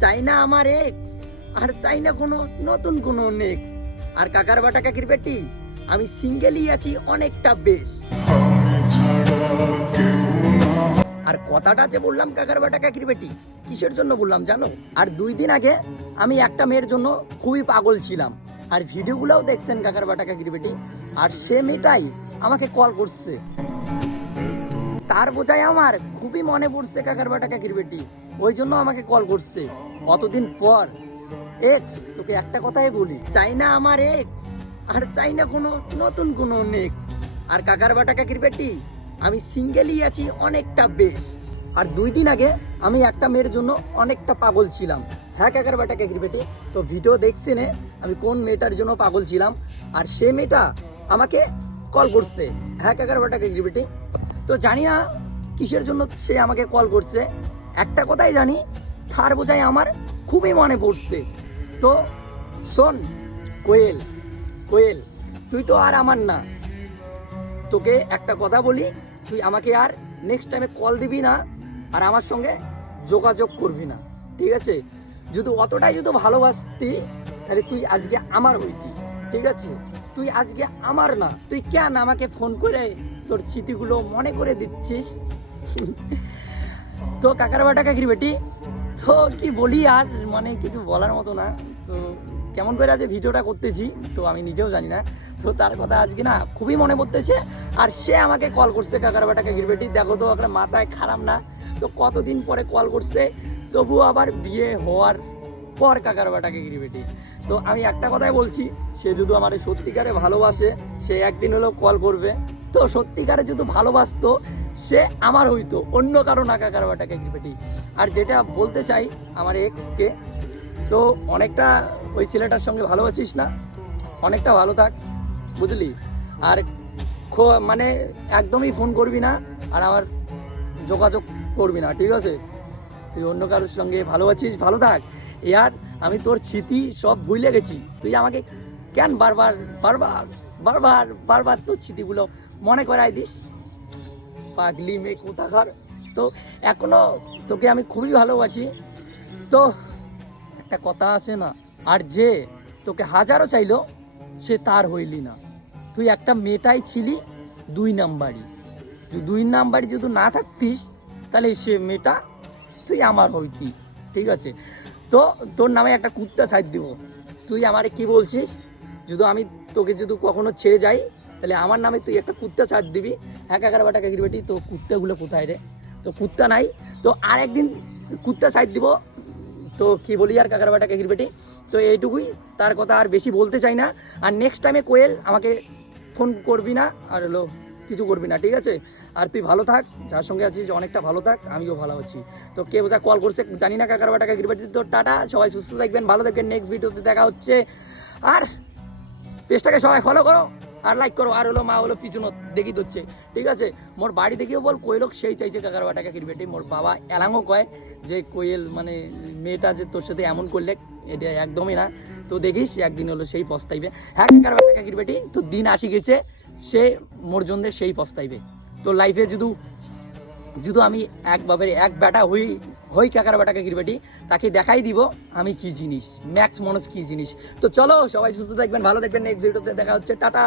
চাই না আমার এক্স, আর চাই না কোনো নতুন কোনো নেক্সট। আর কাকার বাটা কাকির বেটি, আমি সিঙ্গেলই আছি অনেকটা বেশ। আর কথাটা যে বললাম কাকার বাটা কাকির বেটি, কিসের জন্য বললাম জানো? আর 2 দিন আগে আমি একটা মেয়ের জন্য খুবই পাগল ছিলাম, আর ভিডিওগুলোও দেখছেন কাকার বাটা কাকির বেটি। আর সে মেয়েটাই আমাকে কল করছে, তার বোঝায় আমার খুবই মনে পড়ছে কাকার বাটা কাকির বেটি, ওই জন্য আমাকে কল করছে অতদিন পর। এক্স, তোকে একটা কথাই বলি, চাই না আমার এক্স, আর চাই না কোনো নতুন কোনো নেক্সট। আর কাকার বাটা কাকির বেটি, আমি সিঙ্গেলই আছি অনেকটা বেশ। আর 2 দিন আগে আমি একটা মেয়ের জন্য অনেকটা পাগল ছিলাম। হ্যাঁ কাকার বাটা কাকির বেটি, তো ভিডিও দেখছি নে আমি কোন মেয়েটার জন্য পাগল ছিলাম। আর সে মেয়েটা আমাকে কল করছে। হ্যাঁ কাকার বাটা কাকির বেটি, তো জানি না কিসের জন্য সে আমাকে কল করছে, একটা কথাই জানি, তার বোঝায় আমার খুবই মনে পড়ছে। তো শোন কোয়েল, কোয়েল তুই তো আর আমার না, তোকে একটা কথা বলি, তুই আমাকে আর নেক্সট টাইমে কল দিবি না, আর আমার সঙ্গে যোগাযোগ করবি না, ঠিক আছে? যদি অতটাই যদি ভালোবাসতি তাহলে তুই আজকে আমার হইতি, ঠিক আছে? তুই আজকে আমার না, তুই কেন আমাকে ফোন করে তোর স্মৃতিগুলো মনে করে দিচ্ছিস? তো কাকার বাটা কাকির বেটি, তো কি বলি আর, মানে কিছু বলার মতো না। তো কেমন করে আজ ভিডিওটা করতেছি তো আমি নিজেও জানি না। তো তার কথা আজকে না খুবই মনে পড়তেছে, আর সে আমাকে কল করছে কাকার বাটা কাকির বেটি। দেখো তো একটা মাথায় খারাপ না, তো কতদিন পরে কল করছে, তবুও আবার বিয়ে হওয়ার পর কাকার বাটা কাকির বেটি। তো আমি একটা কথাই বলছি, সে যদি আমার সত্যিকারে ভালোবাসে সে একদিন হলেও কল করবে। তো সত্যিকারে যদি ভালোবাসতো সে আমার হইতো, অন্য কারো না কাকার বাটা কাকির বেটি। আর যেটা বলতে চাই আমার এক্সকে, তো অনেকটা ওই ছেলেটার সঙ্গে ভালো আছিস না, অনেকটা ভালো থাক, বুঝলি? আর মানে একদমই ফোন করবি না, আর আমার যোগাযোগ করবি না, ঠিক আছে? তুই অন্য কারোর সঙ্গে ভালো আছিস, ভালো থাক। ইয়ার আমি তোর স্মৃতি সব ভুলে গেছি, তুই আমাকে কেন বারবার বারবার বারবার বারবার তোর স্মৃতিগুলো মনে করাই দিস, পাগলি মেয়ে কোথাকার। তো এখনো তোকে আমি খুবই ভালোবাসি। তো একটা কথা আছে না, আর যে তোকে হাজারও চাইলো সে তার হইলি না। তুই একটা মেয়েটাই ছিলি 2 নাম্বারই, 2 নাম্বারই যদি না থাকতিস তাহলে সে মেয়েটা তুই আমার হইতি, ঠিক আছে? তো তোর নামে একটা কুত্তা ছাড় দিব। তুই আমারে কি বলছিস, যদি আমি তোকে যদি কখনো ছেড়ে যাই তাহলে আমার নামে তুই একটা কুত্তা ছাড় দিবি। হ্যাঁ কাকার বাটা কাকির বেটি, তো কুত্তাগুলো কোথায় রে? তো কুত্তা নাই, তো আর একদিন কুত্তা ছাড় দিব। তো কি বলি আর কাকার বাটা কাকির বেটি, তো এইটুকুই, তার কথা আর বেশি বলতে চাই না। আর নেক্সট টাইমে কোয়েল আমাকে ফোন করবি না, আর হলো কিছু করবি না, ঠিক আছে? আর তুই ভালো থাক, যার সঙ্গে আছিস অনেকটা ভালো থাক, আমিও ভালো আছি। তো কে বোঝা কল করছে জানি না কাকার বাটা কাকির বেটি। তো টাটা, সবাই সুস্থ থাকবেন, ভালো থাকবেন, নেক্সট ভিডিওতে দেখা হচ্ছে। আর পেজটাকে সবাই ফলো করো আর লাইক করো, আর হলো মা হলো পিছনে দেখি দিচ্ছে, ঠিক আছে? মোর বাড়ি দেখিও বল কোয়েলক সেই চাইছে কাকার বাটা কাকির বেটি। মোর বাবা এলাঙ্গও কয় যে কোয়েল মানে মেয়েটা যে তোর সাথে এমন করলে এটা একদমই না। তো দেখিস একদিন হলো সেই পস্তাইবে। হ্যাঁ কাকার বাটা কাকির বেটি, তো দিন আসি গেছে, সে মোর জন্য সেই পস্তাইবে। তো লাইফে যদি আমি এক বেটা হই কাকার বাটা কাকির বেটি, তাকে দেখাই দিব আমি কি জিনিস, ম্যাক্স মনোজ কি জিনিস। তো চলো সবাই সুস্থ থাকবেন, ভালো থাকবেন, নেক্সট ভিডিওতে দেখা হচ্ছে, টাটা।